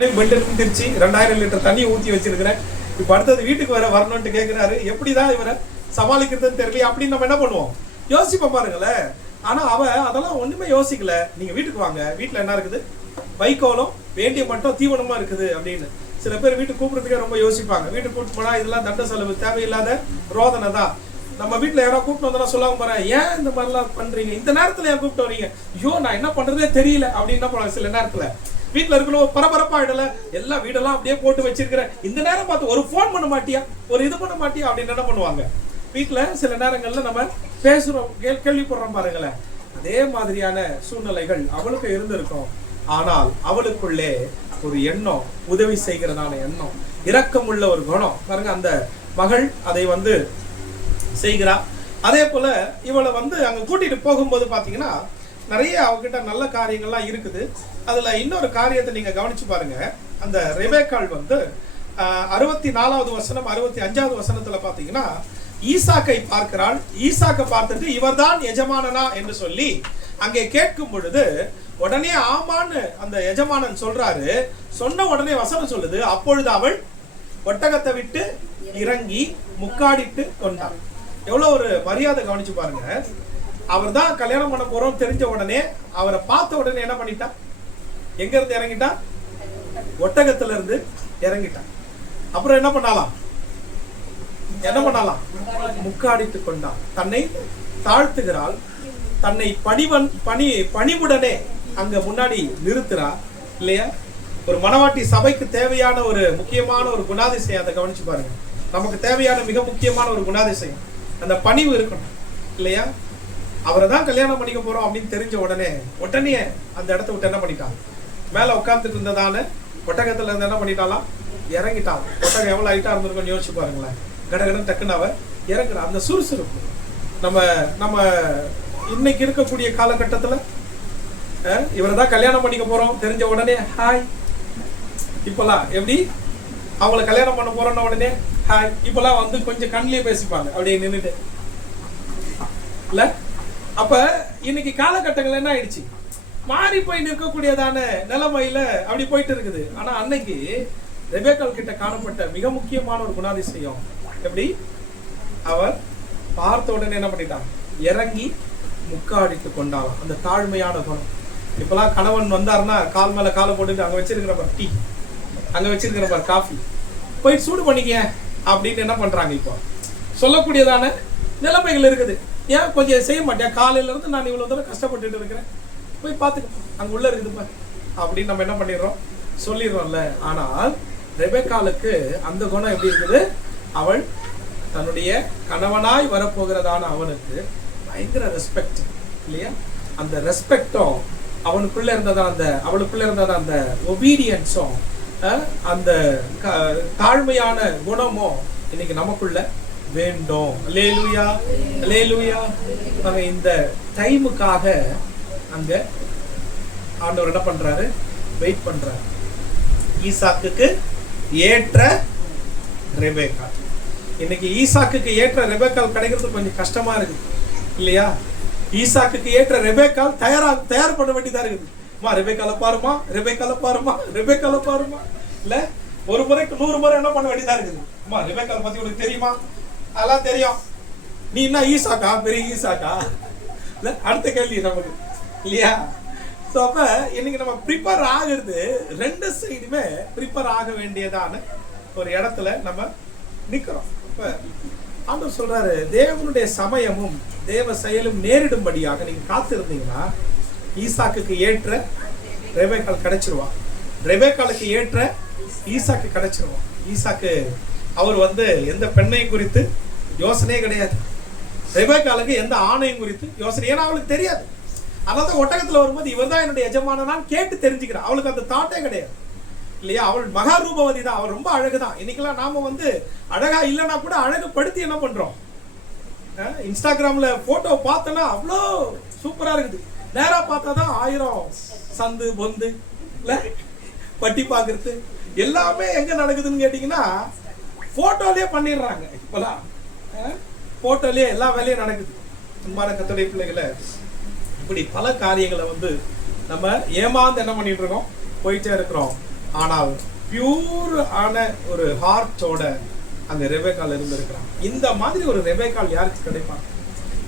Trichy 2000 litre தண்ணி ஊற்றி வச்சிருக்கிறேன். இப்போ அடுத்தது வீட்டுக்கு வரணும்னு கேட்குறாரு. எப்படிதான் இவரை சமாளிக்கிறதுன்னு தெரியல அப்படின்னு நம்ம என்ன பண்ணுவோம், யோசிப்போம் பாருங்களேன். ஆனால் அதெல்லாம் ஒன்றுமே யோசிக்கல. நீங்கள் வீட்டுக்கு வாங்க, வீட்டில் என்ன இருக்குது, வைக்கோலும் வேண்டிய மட்டும் தீவனமாக இருக்குது அப்படின்னு. சில பேர் வீட்டுக்கு கூப்பிட்றதுக்கே ரொம்ப யோசிப்பாங்க. வீட்டுக்கு கூப்பிட்டு போனால் இதெல்லாம் தண்ட செலவு, தேவையில்லாத ரோதனை தான். நம்ம வீட்டில் யாராவது கூப்பிட்டு வந்தோம்னா சொல்லாம போகிறேன், ஏன் இந்த மாதிரிலாம் பண்ணுறீங்க, இந்த நேரத்தில் ஏன் கூப்பிட்டு வரீங்க, ஐயோ நான் என்ன பண்ணுறதே தெரியல அப்படின்னு என்ன பண்ணுவாங்க. சில நேரத்தில் வீட்டில் இருக்கணும் பரபரப்பாயிடல, எல்லா வீடெல்லாம் அப்படியே போட்டு வச்சிருக்கிறேன், இந்த நேரம் பார்த்து ஒரு ஃபோன் பண்ண மாட்டியா, ஒரு இது பண்ண மாட்டியா அப்படின்னு என்ன பண்ணுவாங்க. வீட்டில் சில நேரங்களில் நம்ம பேசுகிறோம், கேள்விப்படுறோம் பாருங்களேன். அதே மாதிரியான சூழ்நிலைகள் அவளுக்கு இருந்திருக்கும். ஆனால் அவளுக்குள்ளே ஒரு எண்ணம், உதவி செய்கிறதான எண்ணம், இரக்கமுள்ள ஒரு குணம் பாருங்க. அந்த மகள் அதை செய்கிறா. அதே போல இவளை அங்க கூட்டிட்டு போகும்போது பாத்தீங்கன்னா நிறைய அவகிட்ட நல்ல காரியங்கள்லாம் இருக்குது. அதுல இன்னொரு காரியத்தை நீங்க கவனிச்சு பாருங்க. அந்த ரெபேக்காள் 64வது வசனம் 65வது வசனத்துல பாத்தீங்கன்னா ஈசாக்கை பார்க்கிறாள். ஈசாக்கை பார்த்துட்டு இவர்தான் எஜமானனா என்று சொல்லி அங்கே கேட்கும் பொழுது உடனே ஆமான்னு அந்த எஜமானன் சொல்றாரு. சொன்ன உடனே வசனம் சொல்லுது, அப்பொழுது அவள் ஒட்டகத்தை விட்டு இறங்கி முக்காடிட்டு கொண்டாள். எவ்வளவு ஒரு மரியாதை கவனிச்சு பாருங்க. அவர் தான் கல்யாணம் பண்ண போறோம் தெரிஞ்ச உடனே அவரை பார்த்த உடனே என்ன பண்ணிட்டா, எங்க இருந்து இறங்கிட்டா, ஒட்டகத்துல இருந்து இறங்கிட்டான். அப்புறம் என்ன பண்ணலாம், முக்காடிட்டு கொண்டான். தன்னை தாழ்த்துகிறாள், தன்னை பணிவுடனே அங்க முன்னாடி நிறுத்துறா இல்லையா. ஒரு மணவாட்டி சபைக்கு தேவையான ஒரு முக்கியமான ஒரு குணாதிசயம், அதை கவனிச்சு பாருங்க. நமக்கு தேவையான மிக முக்கியமான ஒரு குணாதிசயம் அந்த பணிவு இருக்கணும் இல்லையா. அவரை தான் கல்யாணம் பண்ணிக்க போறோம் அப்படின்னு தெரிஞ்ச உடனே அந்த இடத்த விட்டு என்ன பண்ணிட்டான், மேல உட்கார்ந்துட்டு இருந்ததான ஒட்டகத்துல இருந்து என்ன பண்ணிட்டாலாம், இறங்கிட்டான். ஒட்டகம் எவ்வளவு ஹைட்டா இருந்திருக்கும்னு யோசிச்சு பாருங்களேன். கடகடன் டக்குன்னு அவ இறங்குற அந்த சுறுசுறுப்பு நம்ம இன்னைக்கு இருக்கக்கூடிய காலகட்டத்துல இவரை தான் கல்யாணம் பண்ணிக்க போறோம் தெரிஞ்ச உடனே ஹாய். இப்பெல்லாம் எப்படி, அவங்கள கல்யாணம் பண்ண போறோம்ன உடனே ஹாய். இப்பெல்லாம் கொஞ்சம் கண்ணிலே பேசிப்பாங்க அப்படியே நின்றுட்டு இல்ல. அப்ப இன்னைக்கு காலகட்டங்கள் என்ன ஆயிடுச்சு, மாறி போய் நிற்கக்கூடியதான நிலைமையில அப்படி போயிட்டு இருக்குது. ஆனா அன்னைக்கு ரெபேக்காள் கிட்ட காணப்பட்ட மிக முக்கியமான ஒரு குணாதிசயம் எப்படி, அவர் பார்த்த உடனே என்ன பண்ணிட்டான், இறங்கி முக்காடிட்டு கொண்டாலும் அந்த தாழ்மையான குணம். இப்பெல்லாம் கணவன் வந்தாருன்னா கால் மேல காலை போட்டுட்டு அங்க வச்சிருக்கிற பார் டீ, அங்க வச்சிருக்கிற பார் காஃபி, போய் சூடு பண்ணிக்க அப்படின்னு என்ன பண்றாங்க. இப்போ சொல்லக்கூடியதான நிலைமைகள் இருக்குது. ஏன் கொஞ்சம் செய்ய மாட்டேன், காலையில இருந்து நான் இவ்வளவு தூரம் கஷ்டப்பட்டுட்டு இருக்கிறேன், போய் பார்த்துக்க, அங்க உள்ள இருக்குது பாரு அப்படின்னு நம்ம என்ன பண்ணிடுறோம், சொல்லிடுறோம்ல. ஆனால் ரெபேக்காளுக்கு அந்த குணம் எப்படி இருக்குது, அவள் தன்னுடைய கணவனாய் வரப்போகிறதான அவனுக்கு பயங்கர ரெஸ்பெக்ட் இல்லையா. அந்த ரெஸ்பெக்டும் அவளுக்குள்ள இருந்ததா அந்த ஒபீடியன்ஸும் அந்த தாழ்மையான குணமும் இன்னைக்கு நமக்குள்ள வேண்டும். அல்லேலூயா, அல்லேலூயா. இந்த டைமுக்காக அங்க ஆண்டவர் என்ன பண்றாரு, வெயிட் பண்றாரு. ஈசாக்குக்கு ஏற்ற ரெபேக்காள். இன்னைக்கு ஈசாக்குக்கு ஏற்ற ரெபேக்காள் கிடைக்கிறது கொஞ்சம் கஷ்டமா இருக்கு இல்லையா. ஈசாக்குக்கு ஏற்ற ரெபேக்காள் தயார் பண்ண வேண்டியதா இருக்குது. ரெபேக்காளை பாருமா, ரெபேக்காளை பாருமா இல்ல. ஒரு முறைக்கு 100 முறை என்ன பண்ண வேண்டியதா இருக்குது. ரெபேக்காளை பத்தி உனக்கு தெரியுமா, அதெல்லாம் தெரியும், நீ என்ன ஈசாக்கா, பெரிய ஈசாக்கா இல்ல. அடுத்த கேள்வி நமக்கு இல்லையா. ஸோ அப்ப இன்னைக்கு நம்ம ப்ரிப்பேர் ஆகுறது, ரெண்டு சைடுமே ப்ரிப்பேர் ஆக வேண்டியதான ஒரு இடத்துல நம்ம நிக்கிறோம். இப்ப ஆண்டவர் சொல்றாரு, தேவனுடைய சமயமும் தேவ செயலும் நேரிடும்படியாக நீங்க காத்திருந்தீங்கன்னா ஈசாக்குக்கு ஏற்ற ரெபேக்காள் கிடைச்சிருவா, ரெபேக்காளுக்கு ஏற்ற ஈசாக்கு கிடைச்சிருவான். ஈசாக்கு அவர் எந்த பெண்ணையும் குறித்து யோசனையே கிடையாது, ரெபேக்காளுக்கு எந்த ஆணையும் குறித்து யோசனை, ஏன்னா அவளுக்கு தெரியாது. அதனால ஒட்டகத்துல வரும்போது இவர் தான் என்னுடைய எஜமானனான்னு கேட்டு தெரிஞ்சுக்கிறான். அவளுக்கு அந்த தாட்டே கிடையாது இல்லையா. அவள் மகா ரூபவதி தான், அவள் ரொம்ப அழகுதான். இன்னைக்கெல்லாம் நாம அழகா இல்லைன்னா கூட அழகுபடுத்தி என்ன பண்றோம், இன்ஸ்டாகிராம்ல போட்டோ பார்த்தோன்னா அவ்வளோ சூப்பரா இருக்குது. நேரா பார்த்தாதான் 1000 சந்து பொந்து இல்ல, பட்டி பாக்குறது எல்லாமே எங்க நடக்குதுன்னு கேட்டீங்கன்னா போட்டோலயே பண்ணிடுறாங்க. இப்பெல்லாம் போட்டோலயே எல்லா வேலையும் நடக்குது. அன்பான கர்த்தருடைய பிள்ளைகளை, இப்படி பல காரியங்களை நம்ம ஏமாந்து என்ன பண்ணிட்டு இருக்கோம், போயிட்டே இருக்கிறோம். ஆனால் பியூர் ஆன ஒரு ஹார்ட்டோட அங்க ரெபேக்கால் இருந்திருக்கிறான். இந்த மாதிரி ஒரு ரெபேக்கால் யாருக்கு கிடைப்பாங்க?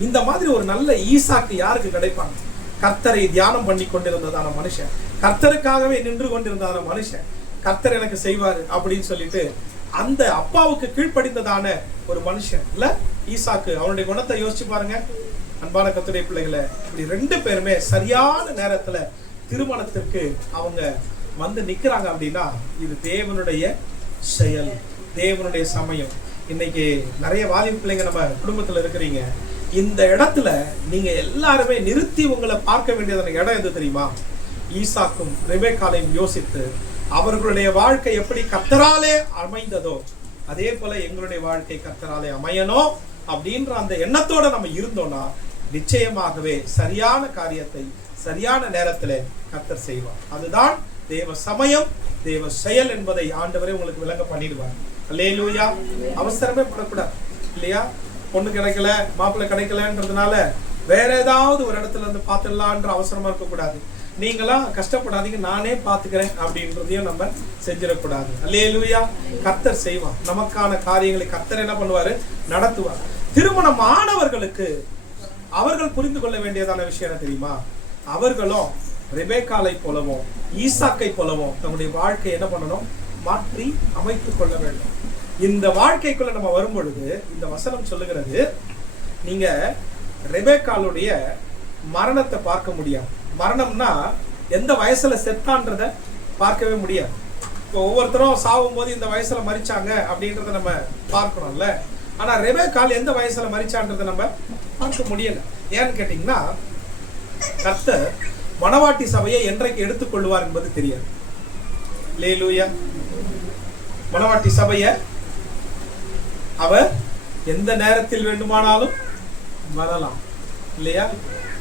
இந்த மாதிரி ஒரு நல்ல ஈசாக்கு யாருக்கு கிடைப்பாங்க? கர்த்தரை தியானம் பண்ணி கொண்டிருந்ததான மனுஷன், கர்த்தருக்காகவே நின்று கொண்டிருந்ததான மனுஷன், கர்த்தர் எனக்கு செய்வாரு அப்படின்னு சொல்லிட்டு அந்த அப்பாவுக்கு கீழ்ப்படிந்ததான ஒரு மனுஷன் இல்ல ஈசாக்கு. அவனுடைய குணத்தை யோசிச்சு பாருங்க அன்பான கர்த்தருடைய பிள்ளைகளை. இப்படி 2 பேருமே சரியான நேரத்துல திருமணத்திற்கு அவங்க வந்து நிக்கிறாங்க அப்படின்னா இது தேவனுடைய செயல், தேவனுடைய சமயம். இன்னைக்கு நிறைய வாலிப பிள்ளைங்க நம்ம குடும்பத்துல இருக்கிறீங்க. இந்த இடத்துல நீங்க எல்லாருமே நிறுத்தி உங்களை பார்க்க வேண்டியதான இடம் எது தெரியுமா? ஈசாக்கும் ரெபேக்காலையும் யோசித்து அவர்களுடைய வாழ்க்கை எப்படி கர்த்தராலே அமைந்ததோ அதே போல எங்களுடைய வாழ்க்கை கர்த்தராலே அமையணும் அப்படின்ற அந்த எண்ணத்தோட நம்ம இருந்தோம்னா நிச்சயமாகவே சரியான காரியத்தை சரியான நேரத்துல கர்த்தர் செய்வார். அதுதான் தேவ சமயம், தேவ செயல் என்பதை ஆண்டவரே உங்களுக்கு விளங்க பண்ணிடுவார். அல்லேலூயா. அவசரமே படக்கூடாது இல்லையா? பொண்ணு கிடைக்கல, மாப்பிள்ளை கிடைக்கலன்றதுனால வேற ஏதாவது ஒரு இடத்துல இருந்து பார்த்துடலான்ற அவசரமா இருக்கக்கூடாது. நீங்களாம் கஷ்டப்படாதீங்க, நானே பார்த்துக்கிறேன் அப்படின்றதையும் நம்ம செஞ்சிடக்கூடாது. அல்லேலூயா. கர்த்தர் செய்வார். நமக்கான காரியங்களை கர்த்தர் என்ன பண்ணுவாரு? நடத்துவார். திருமணம் ஆனவர்களுக்கு அவர்கள் புரிந்து கொள்ள வேண்டியதான விஷயம் என்ன தெரியுமா? அவர்களும் ரெபேக்காலை போலவும் ஈசாக்கை போலவும் தங்களுடைய வாழ்க்கை என்ன பண்ணணும்? மாற்றி அமைத்துக் கொள்ள வேண்டும். இந்த வாழ்க்கைக்குள்ள நம்ம வரும் பொழுது இந்த வசனம் சொல்லுகிறது, நீங்க ரெபேக்காலுடைய மரணத்தை பார்க்க முடியாது. மரணம்னா எந்த வயசுல செத்தான்றத பார்க்கவே முடியாது. இப்போ ஒவ்வொருத்தரும் சாகும் போது இந்த வயசுல மரிச்சாங்க அப்படின்றத நம்ம பார்க்கணும்ல. ஆனா ரெபேக்கால் எந்த வயசுல மரிச்சான்றதை நம்ம பார்க்க முடியல. ஏன்னு கேட்டீங்கன்னா கர்த்தர் மணவாட்டி சபையை என்றைக்கு எடுத்துக்கொள்வார் என்பது தெரியாது. அல்லேலூயா. மணவாட்டி சபையை அவர் எந்த நேரத்தில் வேண்டுமானாலும் வரலாம் இல்லையா?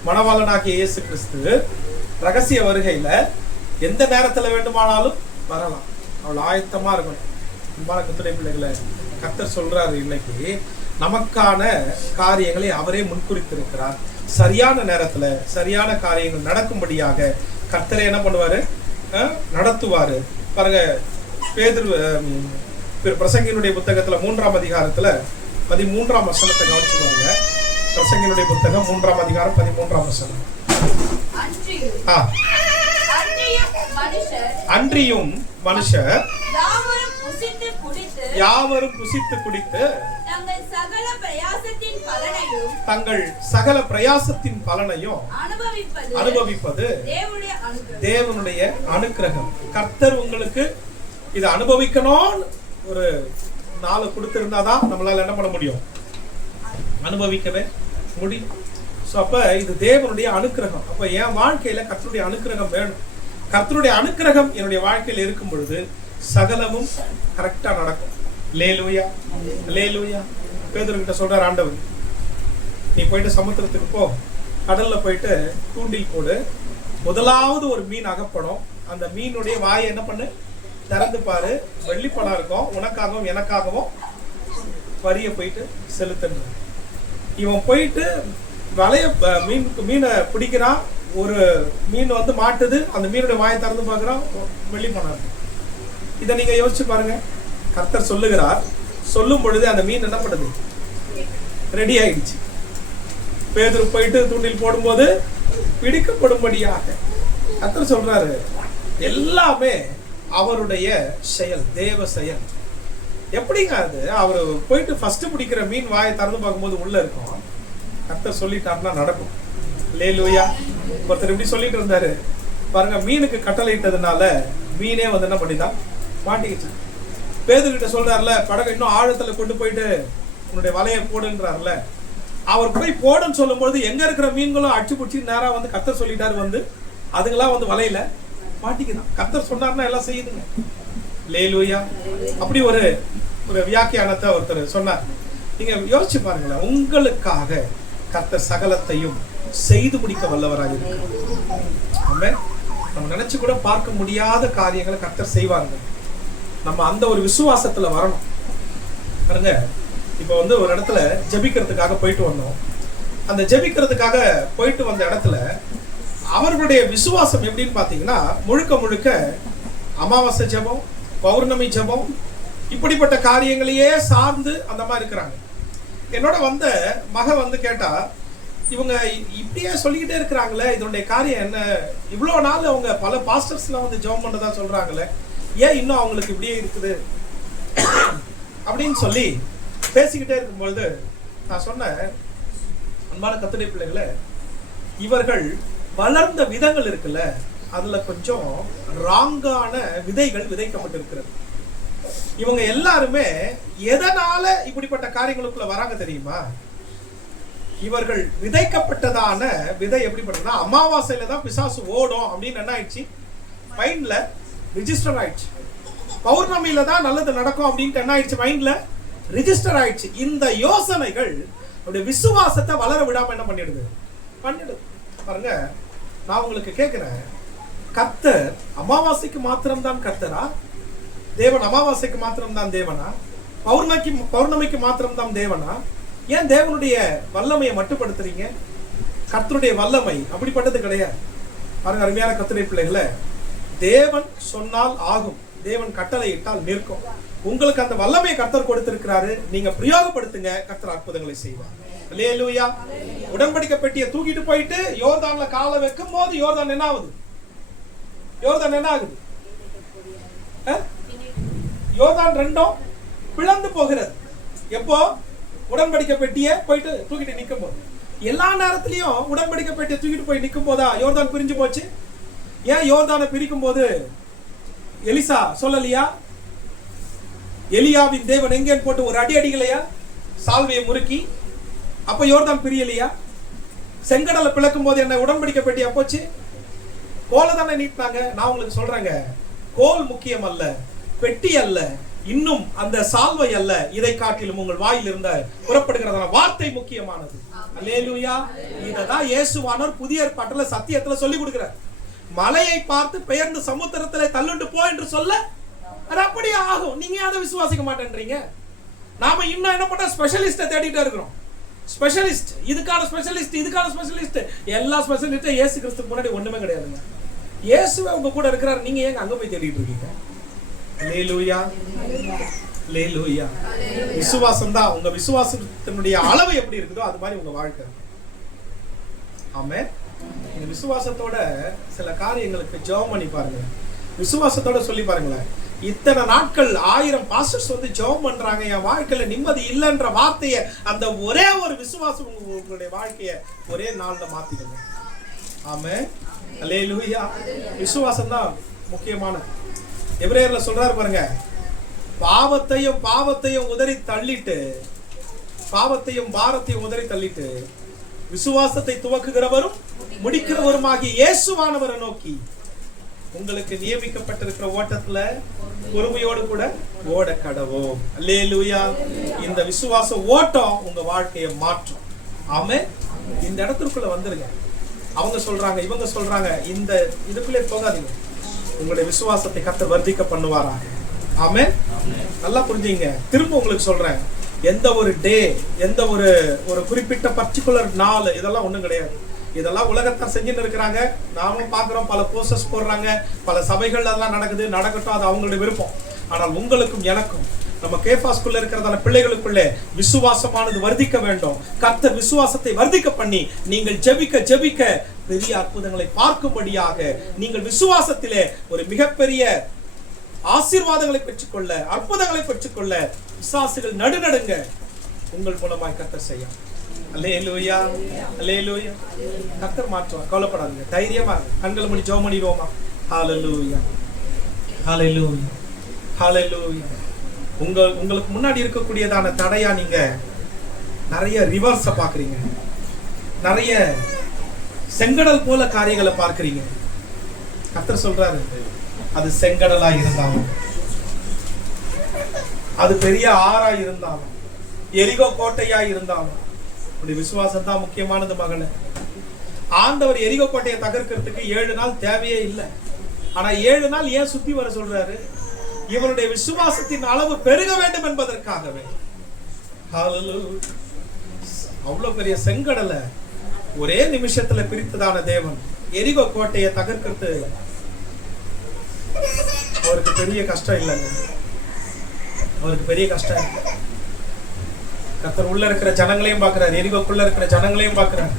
மணவாளனாகிய இயேசு கிறிஸ்து ரகசிய வருகையில எந்த நேரத்துல வேண்டுமானாலும் வரலாம். அவள் ஆயத்தமா இருக்கணும். அன்பான கர்த்தருடைய பிள்ளைகளை, கர்த்தர் சொல்றாரு இன்னைக்கு நமக்கான காரியங்களை அவரே முன்குறித்திருக்கிறார். சரியான நேரத்துல சரியான காரியங்கள் நடக்கும்படியாக கர்த்தரை என்ன பண்ணுவாரு? நடத்துவாரு. பாருங்க, பேதுரு பிரசங்கினுடைய புத்தகத்துல 3ஆம் அதிகாரத்துல 13ஆம் வசனத்தை கவனிச்சு பாருங்க. பிரசங்கினுடைய புத்தகம் 3ஆம் அதிகாரம் 13ஆம் வசனம். அன்றியும் மனுஷர் யாவரும் புசித்து குடித்து தங்கள் சகல பிரயாசத்தின் பலனையும் அனுபவிப்பது தேவனுடைய அனுக்கிரகம். கர்த்தர் உங்களுக்கு இதை அனுபவிக்கணும் ஒரு நாளை கொடுத்திருந்தாதான் நம்மளால என்ன பண்ண முடியும்? அனுபவிக்கவே முடியும். ஸோ அப்ப இது தேவனுடைய அனுக்கிரகம். அப்ப என் வாழ்க்கையில கர்த்தருடைய அனுக்கிரகம் வேணும். கர்த்தருடைய அனுக்கிரகம் என்னுடைய வாழ்க்கையில் இருக்கும் பொழுது சகலமும் கரெக்டா நடக்கும். அல்லேலூயா. அல்லேலூயா. பேதுருகிட்ட சொல்றார் ஆண்டவர், நீ போயிட்டு சமுத்திரத்துக்கு போ, கடல்ல போயிட்டு தூண்டில் போடு, முதலாவது ஒரு மீன் அகப்படும், அந்த மீனுடைய வாயை என்ன பண்ணு? திறந்து பாரு, வெள்ளிப்பணம் இருக்கும், உனக்காகவும் எனக்காகவும் வரிய போயிட்டு செலுத்துன்ற. இவன் போயிட்டு வலைய மீனை பிடிக்கிறான், ஒரு மீன் வந்து மாட்டுது, அந்த மீனுடைய வாயை திறந்து பார்க்குறான், வெள்ளிப்பணம் இருக்கு. இதை நீங்க யோசிச்சு பாருங்க. கர்த்தர் சொல்லுகிறார், சொல்லும் பொழுது அந்த மீன் என்ன பண்ணுது? ரெடி ஆயிடுச்சு. பேதுரு போயிட்டு தூண்டில் போடும்போது பிடிக்கப்படும்படியாக கர்த்தர் சொல்றாரு. எல்லாமே அவருடைய செயல், தேவ செயல். எப்படிங்க அது? அவரு போயிட்டு ஃபர்ஸ்ட் பிடிக்கிற மீன் வாயை திறந்து பார்க்கும்போது உள்ள இருக்கும். கர்த்தர் சொல்லிட்டாருன்னா நடக்கும். அல்லேலூயா. ஒருத்தர் இப்படி சொல்லிட்டு இருந்தாரு பாருங்க, மீனுக்கு கட்டளை இட்டதுனால மீனே வந்து என்ன பண்ணிதான்? மாட்டிக்கிச்சு. பேதுருகிட்ட சொல்றாருல, படகை இன்னும் ஆழத்துல கொண்டு போயிட்டு உன்னுடைய வலையை போடுன்றாருல. அவர் போய் போடுன்னு சொல்லும் பொழுது எங்க இருக்கிற மீன்களும் அடிச்சு பிடிச்சி நேரா வந்து கர்த்தர் சொல்லிட்டாரு, வந்து அதுங்கெல்லாம் வந்து வலையில மாட்டிக்குதான். கர்த்தர் சொன்னார்னா எல்லாம் செய்யுதுங்க. அல்லேலூயா. அப்படி ஒரு வியாக்கியானத்தை ஒருத்தர் சொன்னார். நீங்க யோசிச்சு பாருங்களேன், உங்களுக்காக கர்த்தர் சகலத்தையும் செய்து முடிக்க வல்லவராக இருக்கு. நம்ம நினைச்சு கூட பார்க்க முடியாத காரியங்களை கர்த்தர் செய்வாங்க. நம்ம அந்த ஒரு விசுவாசத்துல வரணும். பாருங்க, இப்ப வந்து ஒரு இடத்துல ஜெபிக்கிறதுக்காக போயிட்டு வந்தோம். அந்த ஜெபிக்கிறதுக்காக போயிட்டு வந்த இடத்துல அவர்களுடைய விசுவாசம் எப்படின்னு பாத்தீங்கன்னா, முழுக்க முழுக்க அமாவாசை ஜெபம், பௌர்ணமி ஜெபம், இப்படிப்பட்ட காரியங்களையே சார்ந்து அந்த மாதிரி இருக்கிறாங்க. என்னோட வந்த மக வந்து கேட்டா, இவங்க இப்படியே சொல்லிக்கிட்டே இருக்கிறாங்களே, இதனுடைய காரியம் என்ன? இவ்வளோ நாள் அவங்க பல பாஸ்டர்ஸ்லாம் வந்து ஜெபம் பண்ணதா சொல்றாங்களே, ஏன் இன்னும் அவங்களுக்கு இப்படியே இருக்குது அப்படின்னு சொல்லி பேசிக்கிட்டே இருக்கும்பொழுது நான் சொன்னேன், அன்பான கர்த்தருடைய பிள்ளைகளே, இவர்கள் வளர்ந்த விதங்கள் இருக்குல்ல, அதுல கொஞ்சம் ராங்கான விதைகள் விதைக்கப்பட்டிருக்கிறது. இவங்க எல்லாருமே எதனால இப்படிப்பட்ட காரியங்களுக்குள்ள வராங்க தெரியுமா? இவர்கள் விதைக்கப்பட்டதான விதை எப்படிப்பட்டதுன்னா, அமாவாசையில தான் பிசாசு ஓடும் அப்படின்னு என்ன ஆயிடுச்சு, மைண்ட்ல ரிஜிஸ்டர் ஆயிடுச்சு. பௌர்ணமியில தான் நல்லது நடக்கும் அப்படின்ட்டு என்ன ஆயிடுச்சு, மைண்ட்ல ரிஜிஸ்டர் ஆயிடுச்சு. இந்த யோசனைகள் அப்படி விசுவாசத்தை வளர விடாம என்ன பண்ணிடுது. பாருங்க, நான் உங்களுக்கு கேட்கிறேன், கர்த்தர் அமாவாசைக்கு மாத்திரம்தான் கர்த்தரா? தேவன் அமாவாசைக்கு மாத்திரம்தான் தேவனா? பௌர்ணமிக்கு மாத்திரம்தான் தேவனா? ஏன் தேவனுடைய வல்லமையை மட்டுப்படுத்துறீங்க? கர்த்தருடைய வல்லமை அப்படிப்பட்டது கிடையாது. பாருங்க அருமையான கர்த்தருடைய பிள்ளைகளே, தேவன் சொன்னால் ஆகும், தேவன் கட்டளை இட்டால் நிற்கும். உங்களுக்கு அந்த வல்லமையை கர்த்தர் கொடுத்திருக்கிறாரு, நீங்க பிரயோகப்படுத்துங்க, கர்த்தர் அற்புதங்களை செய்வார். அல்லேலூயா. உடன்படிக்கை பெட்டியை தூக்கிட்டு போயிட்டு யோர்தான்ல காலை வைக்கும் போது யோர்தான் என்ன ஆகுது? யோர்தான் என்ன ஆகுது? யோர்தான் ரெண்டும் பிளந்து போகிறது. எப்போ? உடன்படிக்கை பெட்டியை போயிட்டு தூக்கிட்டு நிற்கும் போது. எல்லா நேரத்திலையும் உடன்படிக்கை பெட்டியை தூக்கிட்டு போய் நிற்கும் போதா யோர்தான் பிரிஞ்சு போச்சு? ஏன் யோர்தானை பிரிக்கும் போது எலிசா சொல்லலையா, எலியாவின் தேவன் எங்கேன்னு போட்டு ஒரு அடி அடிக்கலையா சால்வையை முறுக்கி? அப்ப யோர்தான் பிரியலையா? செங்கடலை பிளக்கும் போது என்ன உடன்படிக்கை பெட்டியா போச்சு? கோலை தானே நீட்டினாங்க. நான் உங்களுக்கு சொல்றேங்க, கோல் முக்கியம் அல்ல, பெட்டி அல்ல, இன்னும் அந்த சால்வை அல்ல, இதை காட்டிலும் உங்கள் வாயில் இருந்த புறப்படுகிறதான வார்த்தை முக்கியமானது. அல்லேலூயா. இததான் இயேசுவானவர் புதிய ஏற்பாட்டுல சத்தியத்துல சொல்லி கொடுக்கிறார். மலையை பார்த்து பெயர்ந்து சமுத்திரத்திலே தள்ளுண்டு போ என்று சொல்ல அது அப்படியே ஆகும். நீங்க அதை விசுவாசிக்க மாட்டேன்றீங்க. நாம இன்னும் என்ன பண்ண, ஸ்பெஷலிஸ்ட தேடிட்டே இருக்கிறோம். ஸ்பெஷலிஸ்ட், இதுக்கான ஸ்பெஷலிஸ்ட், இதுக்கான ஸ்பெஷலிஸ்ட், எல்லா ஸ்பெஷலிஸ்டும் இயேசு கிறிஸ்துக்கு முன்னாடி ஒண்ணுமே கிடையாதுங்க. இயேசுவே உங்க கூட இருக்கிறார், நீங்க ஏங்க அங்க போய் தேடிட்டு இருக்கீங்க? அல்லேலூயா, அல்லேலூயா. விசுவாசம் தான். உங்க விசுவாசத்தினுடைய அளவு எப்படி இருக்குதோ அது மாதிரி உங்க வாழ்க்கை. ஆமென். இந்த விசுவாசத்தோட சில காரியங்களுக்கு ஜெபம் பண்ணி பாருங்க. விசுவாசத்தோட சொல்லி பாருங்களேன். இத்தனை நாட்கள் 1000 பாஸ்டர்ஸ் வந்து ஜெபம் பண்றாங்க, என் வாழ்க்கையில நிம்மதி இல்லைன்ற வார்த்தையை, அந்த ஒரே ஒரு விசுவாசம் உங்களுடைய வாழ்க்கைய ஒரே நாள்ல மாத்திடுங்க. ஆமென். அல்லேலூயா. விசுவாசம் தான் முக்கியமான. எபிரேயர்ல சொல்றாரு பாருங்க, பாவத்தையும் உதறி தள்ளிட்டு, பாவத்தையும் பாரத்தையும் உதறி தள்ளிட்டு விசுவாசத்தை துவக்குகிறவரும் முடிக்கிறவருமாகிய இயேசுவானவரை நோக்கி உங்களுக்கு நியமிக்கப்பட்டிருக்கிற ஓட்டத்துல பொறுமையோடு கூட ஓட கடவோம். அல்லேலூயா. இந்த விசுவாச ஓட்டம் உங்க வாழ்க்கையை மாற்றும். ஆமென். இந்த இடத்துக்குள்ள வந்துருங்க. அவங்க சொல்றாங்க, இவங்க சொல்றாங்க, இந்த இதுக்குள்ளே போகாதீங்க. உங்களுடைய விசுவாசத்தை கர்த்தர் வர்த்திக்க பண்ணுவாராக. ஆமென். நல்லா புரிஞ்சுங்க. திரும்ப உங்களுக்கு சொல்றேன், எந்த ஒரு டே, எந்த ஒரு குறிப்பிட்ட பர்டிகுலர் நாள், இதெல்லாம் ஒண்ணும் கிடையாது. இதெல்லாம் உலகத்தான் செஞ்சுட்டு இருக்கிறாங்க. நாமும் பார்க்கிறோம், பல போஸ்டர்ஸ் போடுறாங்க, பல சபைகள் அதெல்லாம் நடக்கட்டும், அது அவங்களுடைய விருப்பம். ஆனால் உங்களுக்கும் எனக்கும், நம்ம கேஃபாஸ்குள்ள இருக்கிறதான பிள்ளைகளுக்குள்ளே விசுவாசமானது வர்த்திக்க வேண்டும். கர்த்தர் விசுவாசத்தை வர்த்திக்க பண்ணி நீங்கள் ஜெபிக்க பெரிய அற்புதங்களை பார்க்கும்படியாக நீங்கள் விசுவாசத்திலே ஒரு மிகப்பெரிய ஆசீர்வாதங்களை பெற்றுக்கொள்ள, அற்புதங்களை பெற்றுக்கொள்ள விசுவாசிகள் நடுநடுங்க உங்கள் மூலமாய் கர்த்தர் செய்யும். அல்லேலூயா, அல்லேலூயா. கர்த்தர் மாற்றுவார், கவலைப்படாதீங்க, தைரியமா கண்களை மூடி ஜெபம் பண்ணிடுவோமா? ஹல்லேலூயா, ஹல்லேலூயா, ஹல்லேலூயா. உங்களுக்கு முன்னாடி இருக்கக்கூடியதான தடையா நீங்க நிறைய ரிவர்ஸ பாக்குறீங்க, நிறைய செங்கடல் போல காரியங்களை பார்க்கிறீங்க. கர்த்தர் சொல்றாரு, அது செங்கடலா இருந்தாலும், அது பெரிய ஆறா இருந்தாலும், எரிகோ கோட்டையா இருந்தாலும், விசுவாசம் தான் முக்கியமானது மகனே. ஆண்டவர் எரிகோ கோட்டையை தகர்க்கிறதுக்கு 7 நாள் தேவையே இல்லை. ஆனா 7 நாள் ஏன் சுத்தி வர சொல்றாரு? இவருடைய விசுவாசத்தின் அளவு பெருக வேண்டும் என்பதற்காகவே. அவ்வளவு பெரிய செங்கடலை ஒரே நிமிஷத்துல பிரித்ததான தேவன் எரிகோ கோட்டையை தகர்க்கிறது அவருக்கு பெரிய கஷ்டம் இல்லைங்க, அவருக்கு பெரிய கஷ்டம் இல்லை. கர்த்தர் உள்ள இருக்கிற ஜனங்களையும் பார்க்கிறார், எரிகோக்குள்ள இருக்கிற ஜனங்களையும் பார்க்கிறார்.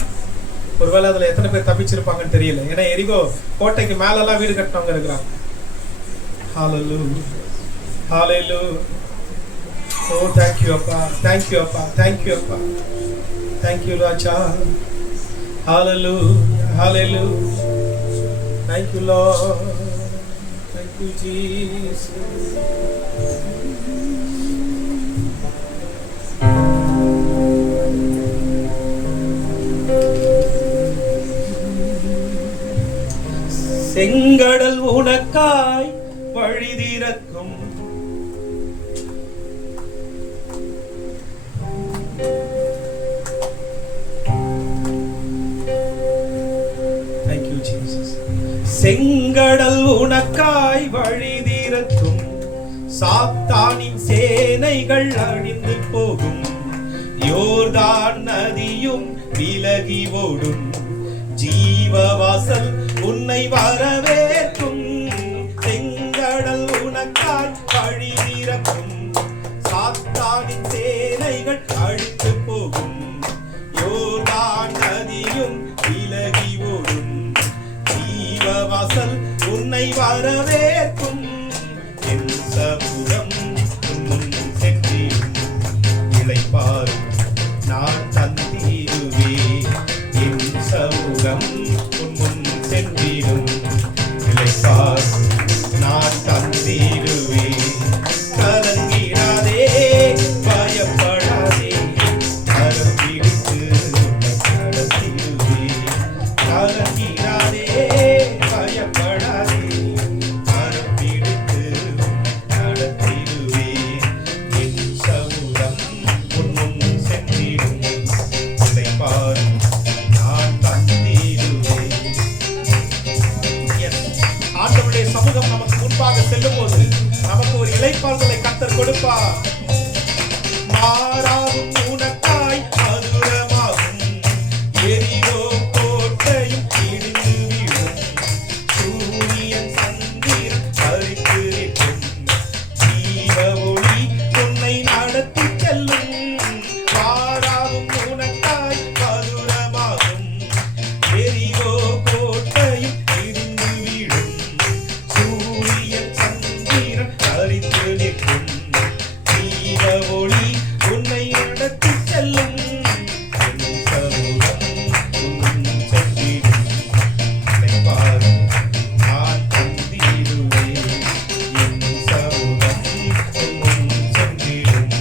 ஒருவேளை அதுல எத்தனை பேர் தப்பிச்சிருப்பாங்கன்னு தெரியல. ஏன்னா எரிகோ கோட்டைக்கு மேலெல்லாம் வீடு கட்டினவங்க இருக்கிறாங்க. ஹalleluya, ஹalleluya. Oh, thank you அப்பா, thank you அப்பா, thank you அப்பா, thank you Raja. Hallelujah, hallelujah. Thank you Lord, thank you Jesus. செங்கடல் உனக்காய் வழி திறக்கும், செங்கடல் உனக்காய் வழி திறக்கும், சாத்தானின் சேனைகள் அழிந்து போகும், யோர்தான் நதியும் விலகி ஓடும், ஜீவவாசல் உன்னை வரவேற்கும். செங்கடல் உனக்காய் வழி திறக்கும், சாத்தானின் சேனைகள் அழிந்து போகும், யோர்தான் நதியும் விலகி ஓடும், ஜீவவாசல் உன்னை வரவேற்கும். என் சமூகம் உன் சென்றிடும், இளைப்பாறு நான் தந்திடுவே. என் சமூகம் உன் சென்றிடும், இளைப்பாறு நான் தந்திடுவே. கலங்கிடாதே, பயப்படாதே, கரம் பிடித்து உன்னை நடத்திடுவே. கலங்கிடாதே, பயப்படாதே, கரம் பிடித்து நடத்திடுவே. என் சமூகம் உன் சென்றிடும், இளைப்பாறு நான் தந்திடுவே. ஆண்டவருடைய சமூகம் நமக்கு முன்பாக செல்லும் போது நமக்கு ஒரு இளைப்பாறுதலை கர்த்தர் கொடுப்பார். மாறாவும் உனக்காய் மதுரமாகும், எரிகோ கோட்டையும் இடிந்து விழும், சூரியன் சந்திரன் அரித்து நிற்கும், ஜீவ ஒளி உன்னை நடத்தி செல்லும். மாறாவும் உனக்காய் மதுரமாகும், எரிகோ கோட்டையும் இடிந்து விழும், சூரியன் சந்திரன் அரித்து நிற்கும், ஜீவ ஒளி உன்னை நடத்தி செல்லும். என் சமூகம் உன் சென்றிடும், இளைப்பாறு நான் தந்திடுவே. என் சமூகம் உன் சென்றிடும்,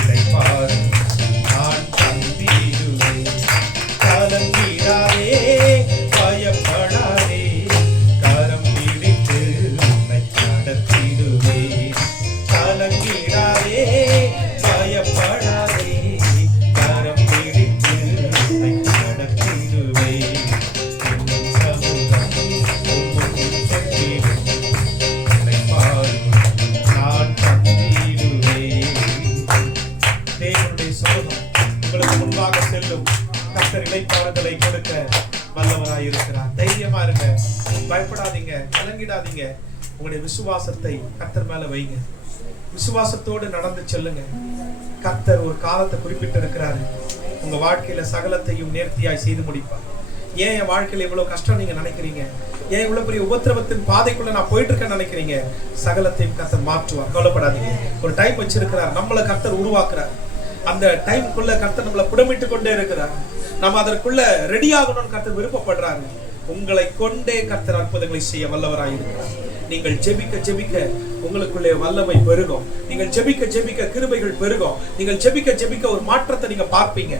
இளைப்பாறு நான் தந்திடுவே. கலங்கிடாதே, பயப்படாதே, கரம் பிடித்து உன்னை நடத்திடுவே. கலங்கிடாதே, பயப்படாதே, கரம் பிடித்து உன்னை நடத்திடுவே. என் சமூகம் உன் சென்றிடும், இளைப்பாறு நான் தந்திடுவே. தேவனுடைய சமூகம் உங்களுக்கு முன்பாக செல்லும். கர்த்தர் இளைப்பாறுதலை கொடுக்க வல்லவராய் இருக்கிறார். தைரியமா இருங்க, பயப்படாதீங்க, கலங்கிடாதீங்க. உங்களுடைய விசுவாசத்தை கர்த்தர் மேல வைங்க, விசுவாசத்தோடு நடந்து செல்லுங்க. கர்த்தர் ஒரு காலத்தை குறிப்பிட்டு இருக்கிறாரு, உங்க வாழ்க்கையில சகலத்தையும் நேர்த்தியாய் செய்து முடிப்பார். ஏன் என் வாழ்க்கையில இவ்வளவு கஷ்டம் நீங்க நினைக்கிறீங்க? ஏன் இவ்வளவு பெரிய உபத்திரவத்தின் பாதைக்குள்ள நான் போயிட்டு இருக்கேன்னு நினைக்கிறீங்க? சகலத்தையும் கர்த்தர் மாற்றுவார், கவலைப்படாதீங்க. ஒரு டைம் வச்சிருக்கிறார், நம்மளை கர்த்தர் உருவாக்குறார். அந்த டைமுக்குள்ள கர்த்தர் நம்மளை புடமிட்டு கொண்டே இருக்கிறார். நம்ம அதற்குள்ள ரெடி ஆகணும்னு கர்த்தர் விருப்பப்படுறாரு. உங்களை கொண்டே கர்த்தர் அற்புதங்களை செய்ய வல்லவராய் இருக்கிறார். நீங்கள் ஜெபிக்க ஜெபிக்க உங்களுக்குள்ளே வல்லமை பெருகும். நீங்கள் ஜெபிக்க ஜெபிக்க கிருபைகள் பெருகும். நீங்கள் ஜெபிக்க ஜெபிக்க ஒரு மாற்றத்தை நீங்க பார்ப்பீங்க.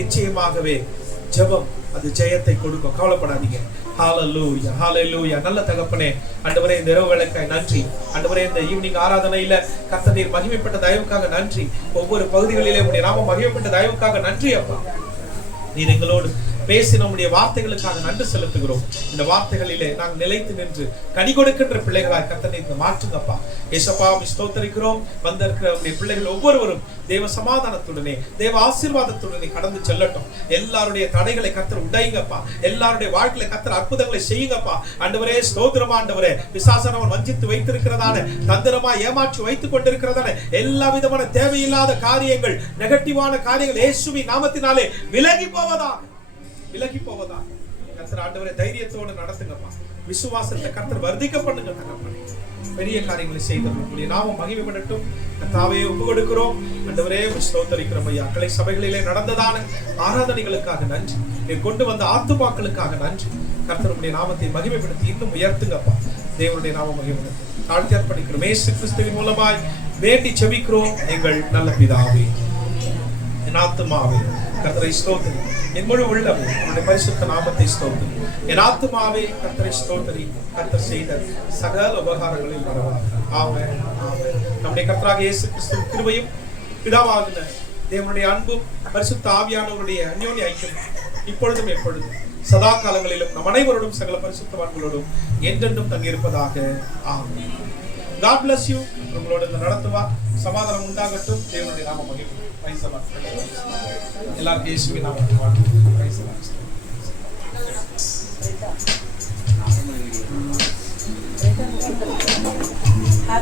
நிச்சயமாகவே ஜெபம் அது ஜெயத்தை கொடுக்கும், கவலைப்படாதீங்க. ஹalleluya, ஹalleluya. நல்ல தகப்பனே, ஆண்டவரே இந்த இரவு வேளைக்காய் நன்றி. ஆண்டவரே இந்த ஈவினிங் ஆராதனையில கர்த்தர் நீர் மகிமைப்பட்ட தயவுக்காக நன்றி. ஒவ்வொரு பகுதிகளிலே உம்முடைய நாமம் மகிமைப்பட்ட தயவுக்காக நன்றி அப்பா. நீர் எங்களோடு பேசி நம்முடைய வார்த்தைகளுக்காக நன்றி செலுத்துகிறோம். இந்த வார்த்தைகளிலே நாங்கள் நிலைத்து நின்று கனி கொடுக்கின்ற பிள்ளைகளாய் கர்த்தர் இந்த மாற்றுங்கப்பா. ஏசப்பா ஸ்தோத்திரிக்கிறோம். வந்திருக்கிற உடைய பிள்ளைகள் ஒவ்வொருவரும் தேவ சமாதானத்துடனே தேவ ஆசீர்வாதத்துடனே கடந்து செல்லட்டும். எல்லாருடைய தடைகளை கர்த்தர் உடைங்கப்பா. எல்லாருடைய வாழ்க்கையில கர்த்தர் அற்புதங்களை செய்யுங்கப்பா. ஆண்டவரே ஸ்தோத்திரம் ஆண்டவரே. பிசாசனவன் வஞ்சித்து வைத்திருக்கிறதான தந்திரமா ஏமாற்றி வைத்துக் கொண்டிருக்கிறதான எல்லா விதமான தேவையில்லாத காரியங்கள், நெகட்டிவான காரியங்கள் இயேசுவின் நாமத்தினாலே விலகி போவதாக கர்த்தர் ஆண்டவரே தைரியத்தோடு நடத்துங்கப்பா. விசுவாசத்தை கர்த்தர் வர்த்திக்க பண்ணுங்க தகப்பனே. பெரிய காரியங்களை செய்தோம். உங்களுடைய நாமம் மகிமைப்படட்டும். கர்த்தாவே ஒப்பு கொடுக்கிறோம். ஆண்டவரே ஸ்தோத்திரிக்கிறோம் ஐயா. கிளை சபைகளிலே நடந்ததான ஆராதனைகளுக்காக நன்றி. நீர் கொண்டு வந்த ஆத்துமாக்களுக்காக நன்றி. கர்த்தருடைய நாமத்தை மகிமைப்படுத்தி இன்னும் உயர்த்துங்கப்பா. தேவனுடைய நாமம் மகிமைப்படட்டும். தாழ்த்தி அர்ப்பணிக்கிறோம். இயேசு கிறிஸ்துவின் மூலமாய் வேண்டி செபிக்கிறோம் எங்கள் நல்ல பிதாவே. என் ஆத்துமாவே கர்த்தரை ஸ்தோத்திரி, என் முழு உள்ளமே அவருடைய பரிசுத்த நாமத்தை ஸ்தோத்திரி. என் ஆத்துமாவே கர்த்தரை ஸ்தோத்திரி, கர்த்தர் செய்த சகல உபகாரங்களில் மறவாதே. ஆமென், ஆமென். நம்முடைய கர்த்தராகிய இயேசு கிறிஸ்துவின் கிருபையும் பிதாவாகிய தேவனுடைய அன்பும் பரிசுத்த ஆவியானவருடைய அந்யோன்ய ஐக்கியம் இப்பொழுதும் எப்பொழுதும் சதா காலங்களிலும் நம் அனைவரோடும் சகல பரிசுத்தவான்களோடும் என்றென்றும் தங்கியிருப்பதாக. ஆமென். God bless you. உங்களோட நடத்துவார். சமாதானம் உண்டாகட்டும். தேவனுடைய நாமம் மகிமைப்படட்டும். எல்லாருக்கும் இயேசுவின் நாமத்தில் வாழ்த்துக்கள்.